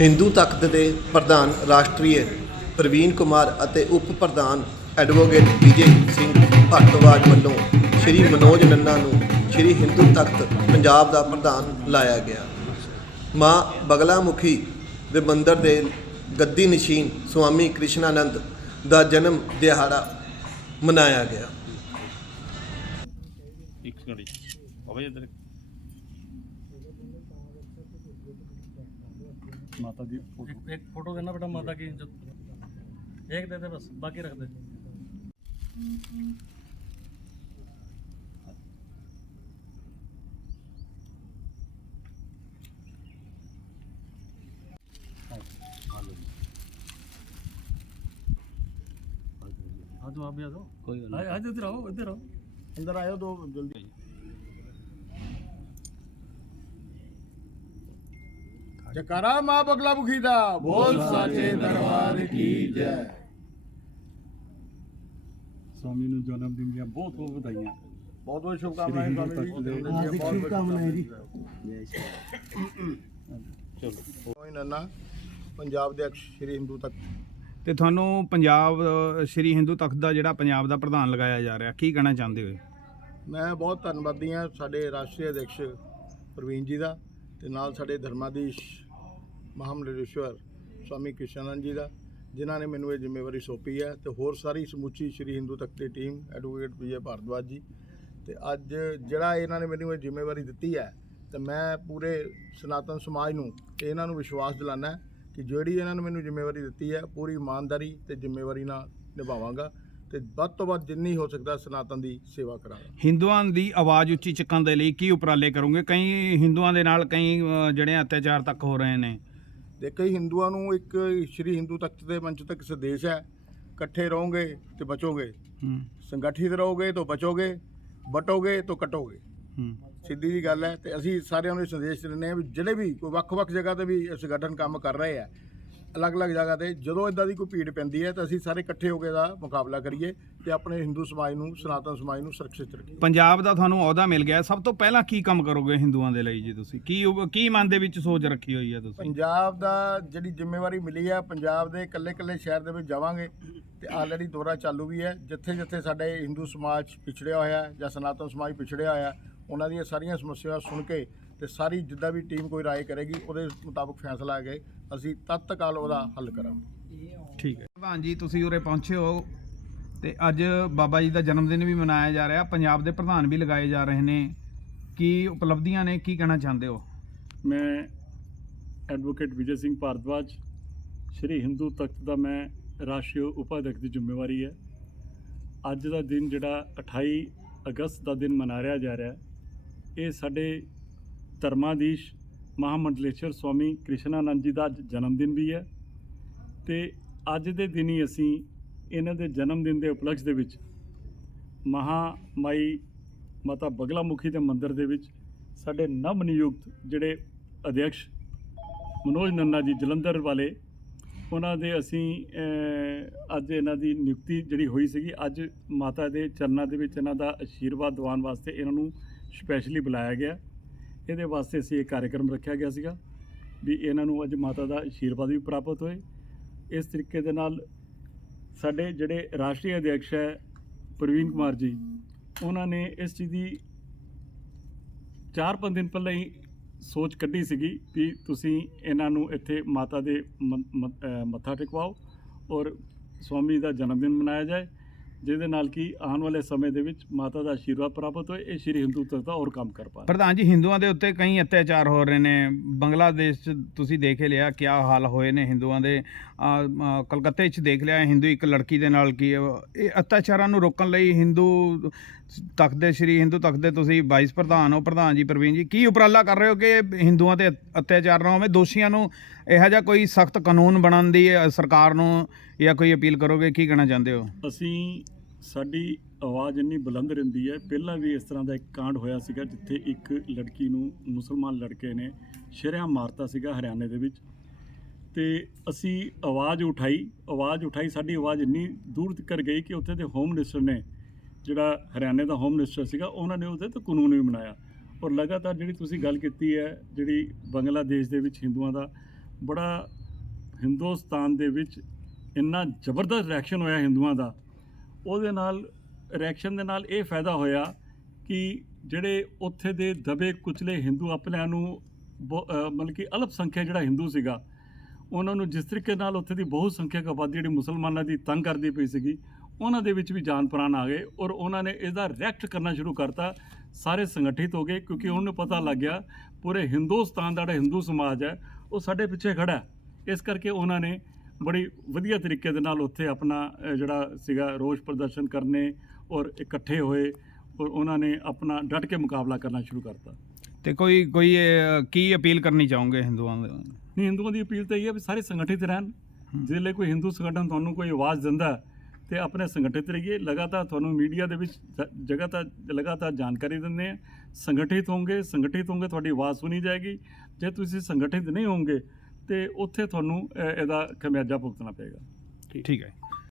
ਹਿੰਦੂ ਤਖਤ ਦੇ ਪ੍ਰਧਾਨ ਰਾਸ਼ਟਰੀ ਪ੍ਰਵੀਨ ਕੁਮਾਰ ਅਤੇ ਉਪ ਪ੍ਰਧਾਨ ਐਡਵੋਕੇਟ ਵਿਜੇ ਸਿੰਘ ਭਾਰਤਵਾਜ ਵੱਲੋਂ ਸ਼੍ਰੀ ਮਨੋਜ ਨੰਨਾ ਨੂੰ ਸ਼੍ਰੀ ਹਿੰਦੂ ਤਖਤ ਪੰਜਾਬ ਦਾ ਪ੍ਰਧਾਨ ਲਾਇਆ ਗਿਆ। ਮਾਂ ਬਗਲਾਮੁਖੀ ਦੇ ਮੰਦਰ ਦੇ ਗੱਦੀ ਨਸ਼ੀਨ ਸੁਆਮੀ ਕ੍ਰਿਸ਼ਨਾਨੰਦ ਦਾ ਜਨਮ ਦਿਹਾੜਾ ਮਨਾਇਆ ਗਿਆ। ਇੱਕ ਘੜੀ ਆਵੇ ਇੱਧਰ माता जी एक, एक फोटो देना बेटा माता की जो एक दे दे बस बाकी रख दे आज आप भी आ जाओ कोई आज इधर आओ इधर आओ अंदर आयो तो जल्दी ਜਕਾਰਾ ਮਾਂ ਬਗਲਾ ਬੁਖੀ ਦਾ। ਬੋਲ ਸਾਚੇ ਦਰਬਾਰ ਕੀ ਜੈ। ਸਵਾਮੀ ਨੂੰ ਜਨਮ ਦਿਨ ਦੀਆਂ ਬਹੁਤ ਬਹੁਤ ਵਧਾਈਆਂ। ਬਹੁਤ ਬਹੁਤ ਸ਼ੁਭਕਾਮਨਾਵਾਂ ਸਵਾਮੀ ਜੀ। ਬਹੁਤ ਸ਼ੁਭਕਾਮਨਾਵਾਂ ਜੀ। ਚਲੋ ਕੋਈ ਨੰਨਾ ਪੰਜਾਬ ਦੇ ਸ਼੍ਰੀ ਹਿੰਦੂ ਤੱਕ। ਤੇ ਤੁਹਾਨੂੰ ਪੰਜਾਬ ਸ਼੍ਰੀ ਹਿੰਦੂ ਤਖਤ ਦਾ ਜਿਹੜਾ ਪੰਜਾਬ ਦਾ ਪ੍ਰਧਾਨ ਲਗਾਇਆ ਜਾ ਰਿਹਾ ਕੀ ਕਹਿਣਾ ਚਾਹੁੰਦੇ ਹੋ? ਮੈਂ ਬਹੁਤ ਧੰਨਵਾਦੀ ਹਾਂ ਸਾਡੇ ਰਾਸ਼ਟਰੀ ਅਧਿਕਸ਼ ਪ੍ਰਵੀਨ ਜੀ ਦਾ ਤੇ ਨਾਲ ਸਾਡੇ ਧਰਮਾਦੀਸ਼ ਮਹਾਮੰਡਲੇਸ਼ਵਰ ਸਵਾਮੀ ਕ੍ਰਿਸ਼ਨਾਨੰਦ ਜੀ ਦਾ, ਜਿਨ੍ਹਾਂ ਨੇ ਮੈਨੂੰ ਇਹ ਜ਼ਿੰਮੇਵਾਰੀ ਸੌਂਪੀ ਹੈ ਤੇ ਹੋਰ ਸਾਰੀ ਸਮੁੱਚੀ ਸ਼੍ਰੀ ਹਿੰਦੂ ਤਖਤ ਦੀ ਟੀਮ ਐਡਵੋਕੇਟ ਵਿਜੇ ਭਾਰਦਵਾਜ ਜੀ, ਤੇ ਅੱਜ ਜਿਹੜਾ ਇਹਨਾਂ ਨੇ ਮੈਨੂੰ ਇਹ ਜ਼ਿੰਮੇਵਾਰੀ ਦਿੱਤੀ ਹੈ, ਤੇ ਮੈਂ ਪੂਰੇ ਸਨਾਤਨ ਸਮਾਜ ਨੂੰ ਤੇ ਇਹਨਾਂ ਨੂੰ ਵਿਸ਼ਵਾਸ ਦਿਲਾਨਾ ਕਿ ਜਿਹੜੀ ਇਹਨਾਂ ਨੇ ਮੈਨੂੰ ਜ਼ਿੰਮੇਵਾਰੀ ਦਿੱਤੀ ਹੈ, ਪੂਰੀ ਇਮਾਨਦਾਰੀ ਤੇ ਜ਼ਿੰਮੇਵਾਰੀ ਨਾਲ ਨਿਭਾਵਾਂਗਾ ਤੇ ਵੱਧ ਤੋਂ ਵੱਧ ਜਿੰਨੀ ਹੋ ਸਕਦਾ ਸਨਾਤਨ ਦੀ ਸੇਵਾ ਕਰਾਂਗਾ। ਹਿੰਦੂਆਂ ਦੀ ਆਵਾਜ਼ ਉੱਚੀ ਚੱਕਣ ਦੇ ਲਈ ਕੀ ਉਪਰਾਲੇ ਕਰੋਗੇ? ਕਈ ਹਿੰਦੂਆਂ ਦੇ ਨਾਲ ਕਈ ਜਿਹੜੇ ਅਤਿਆਚਾਰ ਤੱਕ ਹੋ ਰਹੇ ਨੇ। ਦੇਖੋ ਜੀ, ਹਿੰਦੂਆਂ ਨੂੰ ਇੱਕ ਸ਼੍ਰੀ ਹਿੰਦੂ ਤਖਤ ਦੇ ਮੰਚ ਤੱਕ ਸੰਦੇਸ਼ ਹੈ ਇਕੱਠੇ ਰਹੋਗੇ ਤੇ ਬਚੋਗੇ। ਹੂੰ। ਸੰਗਠਿਤ ਰਹੋਗੇ ਤਾਂ ਬਚੋਗੇ ਬਟੋਗੇ ਤਾਂ ਕਟੋਗੇ। ਹੂੰ। ਸਿੱਧੀ ਜੀ ਗੱਲ ਹੈ ਤੇ ਅਸੀਂ ਸਾਰਿਆਂ ਨੂੰ ਇਹ ਸੰਦੇਸ਼ ਦਿੰਦੇ ਹਾਂ ਵੀ ਜਿਹੜੇ ਵੀ ਕੋਈ ਵੱਖ-ਵੱਖ ਜਗ੍ਹਾ ਤੇ ਵੀ ਸੰਗਠਨ ਕੰਮ ਕਰ ਰਹੇ ਆ ਅਲੱਗ-ਅਲੱਗ ਜਗ੍ਹਾ ਤੇ ਜਦੋਂ ਇਦਾਂ ਦੀ ਕੋਈ ਭੀੜ ਪੈਂਦੀ ਹੈ ਤਾਂ ਅਸੀਂ ਸਾਰੇ ਇਕੱਠੇ ਹੋ ਕੇ ਦਾ ਮੁਕਾਬਲਾ ਕਰੀਏ ਤੇ ਆਪਣੇ ਹਿੰਦੂ ਸਮਾਜ ਨੂੰ ਸਨਾਤਨ ਸਮਾਜ ਨੂੰ ਸੁਰੱਖਿਅਤ ਰੱਖੀਏ। ਪੰਜਾਬ ਦਾ ਤੁਹਾਨੂੰ ਅਹੁਦਾ ਮਿਲ ਗਿਆ। ਸਭ ਤੋਂ ਪਹਿਲਾਂ ਕੀ ਕੰਮ ਕਰੋਗੇ ਹਿੰਦੂਆਂ ਦੇ ਲਈ ਜੀ ਤੁਸੀਂ? ਕੀ ਕੀ ਮਨ ਦੇ ਵਿੱਚ ਸੋਚ ਰੱਖੀ ਹੋਈ ਹੈ ਤੁਸੀਂ? ਪੰਜਾਬ ਦਾ ਜਿਹੜੀ ਜ਼ਿੰਮੇਵਾਰੀ ਮਿਲੀ ਹੈ ਪੰਜਾਬ ਦੇ ਇਕੱਲੇ-ਇਕੱਲੇ ਸ਼ਹਿਰ ਦੇ ਵਿੱਚ ਜਾਵਾਂਗੇ ਤੇ ਆਲਰੇਡੀ ਦੌਰਾ ਚਾਲੂ ਵੀ ਹੈ। ਜਿੱਥੇ-ਜਿੱਥੇ ਸਾਡੇ ਹਿੰਦੂ ਸਮਾਜ ਪਿਛੜਿਆ ਹੋਇਆ ਹੈ ਜਾਂ ਸਨਾਤਨ ਸਮਾਜ ਪਿਛੜਿਆ ਹੋਇਆ ਹੈ, ਉਹਨਾਂ ਦੀਆਂ ਸਾਰੀਆਂ ਸਮੱਸਿਆਵਾਂ ਸੁਣ ਕੇ ਤੇ ਸਾਰੀ ਜਿੱਦਾਂ ਵੀ ਟੀਮ ਕੋਈ ਰਾਏ ਕਰੇਗੀ ਉਹਦੇ ਮੁਤਾਬਕ ਫੈਸਲਾ ਕੇ ਅਸੀਂ ਤਤਕਾਲ ਉਹਦਾ ਹੱਲ ਕਰਾਂਗੇ। ਠੀਕ ਹੈ। ਪ੍ਰਧਾਨ ਜੀ ਤੁਸੀਂ ਉਰੇ ਪਹੁੰਚੇ ਹੋ ਤੇ ਅੱਜ ਬਾਬਾ ਜੀ ਦਾ ਜਨਮ ਦਿਨ ਵੀ ਮਨਾਇਆ ਜਾ ਰਿਹਾ। ਪੰਜਾਬ ਦੇ ਪ੍ਰਧਾਨ ਵੀ ਲਗਾਏ ਜਾ ਰਹੇ ਨੇ। ਕੀ ਉਪਲਬਧੀਆਂ ਨੇ ਕੀ ਕਹਿਣਾ ਚਾਹੁੰਦੇ ਹੋ? ਮੈਂ ਐਡਵੋਕੇਟ ਵਿਜੇ ਸਿੰਘ ਭਾਰਦਵਾਜ ਸ਼੍ਰੀ ਹਿੰਦੂ ਤਖਤ ਦਾ ਮੈਂ ਰਾਸ਼ਟਰੀ ਉਪਾਧਿਆਕਸ਼ ਦੀ ਜ਼ਿੰਮੇਵਾਰੀ ਹੈ। ਅੱਜ ਦਾ ਦਿਨ ਜਿਹੜਾ 28 ਅਗਸਤ ਦਾ ਦਿਨ ਮਨਾਇਆ ਜਾ ਰਿਹਾ। ਹੈ ਇਹ ਸਾਡੇ ਧਰਮਾਧੀਸ਼ ਮਹਾਮੰਡਲੇਸ਼ਵਰ ਸਵਾਮੀ ਕ੍ਰਿਸ਼ਨਾਨੰਦ ਜੀ ਦਾ ਅੱਜ ਜਨਮ ਦਿਨ ਵੀ ਹੈ ਤੇ ਅੱਜ ਦੇ ਦਿਨ ਹੀ ਅਸੀਂ ਇਹਨਾਂ ਦੇ ਜਨਮ ਦਿਨ ਦੇ ਉਪਲਕਸ਼ ਦੇ ਵਿੱਚ ਮਹਾ ਮਾਈ ਮਾਤਾ ਬਗਲਾ ਮੁਖੀ ਦੇ ਮੰਦਿਰ ਦੇ ਵਿੱਚ ਸਾਡੇ ਨਵ ਨਿਯੁਕਤ ਜਿਹੜੇ ਅਧਿਕਸ਼ ਮਨੋਜ ਨੰਨਾ ਜੀ ਜਲੰਧਰ ਵਾਲੇ, ਉਹਨਾਂ ਦੇ ਅਸੀਂ ਅੱਜ ਇਹਨਾਂ ਦੀ ਨਿਯੁਕਤੀ ਜਿਹੜੀ ਹੋਈ ਸੀਗੀ, ਅੱਜ ਮਾਤਾ ਦੇ ਚਰਨਾਂ ਦੇ ਵਿੱਚ ਇਹਨਾਂ ਦਾ ਆਸ਼ੀਰਵਾਦ ਦਿਵਾਉਣ ਵਾਸਤੇ ਇਹਨਾਂ ਨੂੰ ਸਪੈਸ਼ਲੀ ਬੁਲਾਇਆ ਗਿਆ। ਇਹਦੇ ਵਾਸਤੇ ਅਸੀਂ ਇਹ ਕਾਰਜਕ੍ਰਮ ਰੱਖਿਆ ਗਿਆ ਸੀਗਾ ਵੀ ਇਹਨਾਂ ਨੂੰ ਅੱਜ ਮਾਤਾ ਦਾ ਆਸ਼ੀਰਵਾਦ ਵੀ ਪ੍ਰਾਪਤ ਹੋਏ। ਇਸ ਤਰੀਕੇ ਦੇ ਨਾਲ ਸਾਡੇ ਜਿਹੜੇ ਰਾਸ਼ਟਰੀ ਅਧਿਕਸ਼ ਹੈ ਪ੍ਰਵੀਨ ਕੁਮਾਰ ਜੀ, ਉਹਨਾਂ ਨੇ ਇਸ ਚੀਜ਼ ਦੀ ਚਾਰ ਪੰਜ ਦਿਨ ਪਹਿਲਾਂ ਹੀ ਸੋਚ ਕੱਢੀ ਸੀਗੀ ਵੀ ਤੁਸੀਂ ਇਹਨਾਂ ਨੂੰ ਇੱਥੇ ਮਾਤਾ ਦੇ ਮੱਥਾ ਟੇਕਵਾਓ ਔਰ ਸਵਾਮੀ ਦਾ ਜਨਮ ਦਿਨ ਮਨਾਇਆ ਜਾਏ। ਜਿਹਦੇ ਨਾਲ ਕਿ ਆਉਣ ਵਾਲੇ ਸਮੇਂ ਦੇ ਵਿੱਚ ਮਾਤਾ ਦਾ ਆਸ਼ੀਰਵਾਦ ਪ੍ਰਾਪਤ ਹੋਏ ਇਹ ਸ਼੍ਰੀ ਹਿੰਦੂ ਦਾ ਹੋਰ ਕੰਮ ਕਰ ਪਾਣ। ਪ੍ਰਧਾਨ ਜੀ ਹਿੰਦੂਆਂ ਦੇ ਉੱਤੇ ਕਈ ਅਤਿਆਚਾਰ ਹੋ ਰਹੇ ਨੇ। ਬੰਗਲਾਦੇਸ਼ 'ਚ ਤੁਸੀਂ ਦੇਖ ਲਿਆ ਕਿਆ ਹਾਲ ਹੋਏ ਨੇ ਹਿੰਦੂਆਂ ਦੇ। ਕਲਕੱਤੇ 'ਚ ਦੇਖ ਲਿਆ ਹਿੰਦੂ ਇੱਕ ਲੜਕੀ ਦੇ ਨਾਲ ਕੀ ਇਹ ਅਤਿਆਚਾਰਾਂ ਨੂੰ ਰੋਕਣ ਲਈ ਹਿੰਦੂ ਤਖਤ ਦੇ ਸ਼੍ਰੀ ਹਿੰਦੂ ਤਖਤ ਦੇ ਤੁਸੀਂ ਵਾਈਸ ਪ੍ਰਧਾਨ ਹੋ। ਪ੍ਰਧਾਨ ਜੀ ਪ੍ਰਵੀਨ ਜੀ ਕੀ ਉਪਰਾਲਾ ਕਰ ਰਹੇ ਹੋ ਕਿ ਹਿੰਦੂਆਂ ਤੇ ਅਤਿਆਚਾਰ ਨਾ ਹੋਵੇ? ਦੋਸ਼ੀਆਂ ਨੂੰ ਇਹੋ ਜਿਹਾ ਕੋਈ ਸਖਤ ਕਾਨੂੰਨ ਬਣਾਉਣ ਦੀ ਸਰਕਾਰ ਨੂੰ ਜਾਂ ਕੋਈ ਅਪੀਲ ਕਰੋਗੇ? ਕੀ ਕਹਿਣਾ ਚਾਹੁੰਦੇ ਹੋ? ਅਸੀਂ ਸਾਡੀ ਆਵਾਜ਼ ਇੰਨੀ ਬੁਲੰਦ ਰਹਿੰਦੀ ਹੈ। ਪਹਿਲਾਂ ਵੀ ਇਸ ਤਰ੍ਹਾਂ ਦਾ ਇੱਕ ਕਾਂਡ ਹੋਇਆ ਸੀਗਾ ਜਿੱਥੇ ਇੱਕ ਲੜਕੀ ਨੂੰ ਮੁਸਲਮਾਨ ਲੜਕੇ ਨੇ ਸ਼ਰੇਆਮ ਮਾਰਤਾ ਸੀਗਾ ਹਰਿਆਣੇ ਦੇ ਵਿੱਚ। ਤੇ ਅਸੀਂ ਆਵਾਜ਼ ਉਠਾਈ। ਆਵਾਜ਼ ਉਠਾਈ, ਸਾਡੀ ਆਵਾਜ਼ ਇੰਨੀ ਦੂਰ ਤੱਕ ਗਈ ਕਿ ਉੱਥੇ ਦੇ ਹੋਮ ਮਿਨਿਸਟਰ ਨੇ ਜਿਹੜਾ ਹਰਿਆਣੇ ਦਾ ਹੋਮ ਮਿਨਿਸਟਰ ਸੀਗਾ, ਉਹਨਾਂ ਨੇ ਉਹਦੇ ਤੇ ਕਾਨੂੰਨ ਵੀ ਬਣਾਇਆ। ਔਰ ਲਗਾਤਾਰ ਜਿਹੜੀ ਤੁਸੀਂ ਗੱਲ ਕੀਤੀ ਹੈ, ਜਿਹੜੀ ਬੰਗਲਾਦੇਸ਼ ਦੇ ਵਿੱਚ ਹਿੰਦੂਆਂ ਦਾ, ਬੜਾ ਹਿੰਦੁਸਤਾਨ ਦੇ ਵਿੱਚ ਇੰਨਾ ਜ਼ਬਰਦਸਤ ਰਿਐਕਸ਼ਨ ਹੋਇਆ ਹਿੰਦੂਆਂ ਦਾ। ਉਹਦੇ ਨਾਲ ਰਿਐਕਸ਼ਨ ਦੇ ਨਾਲ ਇਹ ਫਾਇਦਾ ਹੋਇਆ ਕਿ ਜਿਹੜੇ ਉੱਥੇ ਦੇ ਦਬੇ ਕੁਚਲੇ ਹਿੰਦੂ ਆਪਣਿਆਂ ਨੂੰ ਬਹੁ- ਮਤਲਬ ਕਿ ਅਲਪ ਸੰਖਿਆ ਜਿਹੜਾ ਹਿੰਦੂ ਸੀਗਾ, ਉਹਨਾਂ ਨੂੰ ਜਿਸ ਤਰੀਕੇ ਨਾਲ ਉੱਥੇ ਦੀ ਬਹੁ ਸੰਖਿਅਕ ਆਬਾਦੀ ਜਿਹੜੀ ਮੁਸਲਮਾਨਾਂ ਦੀ ਤੰਗ ਕਰਦੀ ਪਈ ਸੀਗੀ, ਉਹਨਾਂ ਦੇ ਵਿੱਚ ਵੀ ਜਾਨ ਪ੍ਰਾਣ ਆ ਗਏ ਔਰ ਉਹਨਾਂ ਨੇ ਇਹਦਾ ਰਿਐਕਟ ਕਰਨਾ ਸ਼ੁਰੂ ਕਰਤਾ, ਸਾਰੇ ਸੰਗਠਿਤ ਹੋ ਗਏ ਕਿਉਂਕਿ ਉਹਨੂੰ ਪਤਾ ਲੱਗ ਗਿਆ, ਪੂਰੇ ਹਿੰਦੁਸਤਾਨ ਦਾ ਜਿਹੜਾ ਹਿੰਦੂ ਸਮਾਜ ਹੈ, ਉਹ ਸਾਡੇ ਪਿੱਛੇ ਖੜਾ ਇਸ ਕਰਕੇ ਉਹਨਾਂ ਨੇ ਬੜੀ ਵਧੀਆ ਤਰੀਕੇ ਦੇ ਨਾਲ ਉੱਥੇ ਆਪਣਾ ਜਿਹੜਾ ਸੀਗਾ ਰੋਸ ਪ੍ਰਦਰਸ਼ਨ ਕਰਨੇ ਔਰ ਇਕੱਠੇ ਹੋਏ ਔਰ ਉਹਨਾਂ ਨੇ ਆਪਣਾ ਡਟ ਕੇ ਮੁਕਾਬਲਾ ਕਰਨਾ ਸ਼ੁਰੂ ਕਰਤਾ। ਤੇ ਕੋਈ ਕੋਈ ਕੀ ਅਪੀਲ ਕਰਨੀ ਚਾਹੋਗੇ ਹਿੰਦੂਆਂ ਦੇ? ਨਹੀਂ ਹਿੰਦੂਆਂ ਦੀ ਅਪੀਲ ਤਾਂ ਇਹ ਹੈ ਵੀ ਸਾਰੇ ਸੰਗਠਿਤ ਰਹਿਣ। ਜਿਹੜੇ ਕੋਈ ਹਿੰਦੂ ਸੰਗਠਨ ਤੁਹਾਨੂੰ ਕੋਈ ਆਵਾਜ਼ ਦਿੰਦਾ ਤੇ ਆਪਣੇ ਸੰਗਠਿਤ ਰਹੀਏ। ਲਗਾਤਾਰ ਤੁਹਾਨੂੰ ਮੀਡੀਆ ਦੇ ਵਿੱਚ ਜ- ਜਗ੍ਹਾ ਤਾਂ ਲਗਾਤਾਰ ਜਾਣਕਾਰੀ ਦਿੰਦੇ ਆ ਸੰਗਠਿਤ ਹੋਵੋਗੇ ਸੰਗਠਿਤ ਹੋਵੋਗੇ ਤੁਹਾਡੀ ਆਵਾਜ਼ ਸੁਣੀ ਜਾਏਗੀ। ਜੇ ਤੁਸੀਂ ਸੰਗਠਿਤ ਨਹੀਂ ਹੋਵੋਗੇ ਤੇ ਉੱਥੇ ਤੁਹਾਨੂੰ ਅ, ਇਹਦਾ ਖਮਿਆਜਾ ਭੁਗਤਣਾ ਪਏਗਾ। ਠੀਕ ਹੈ।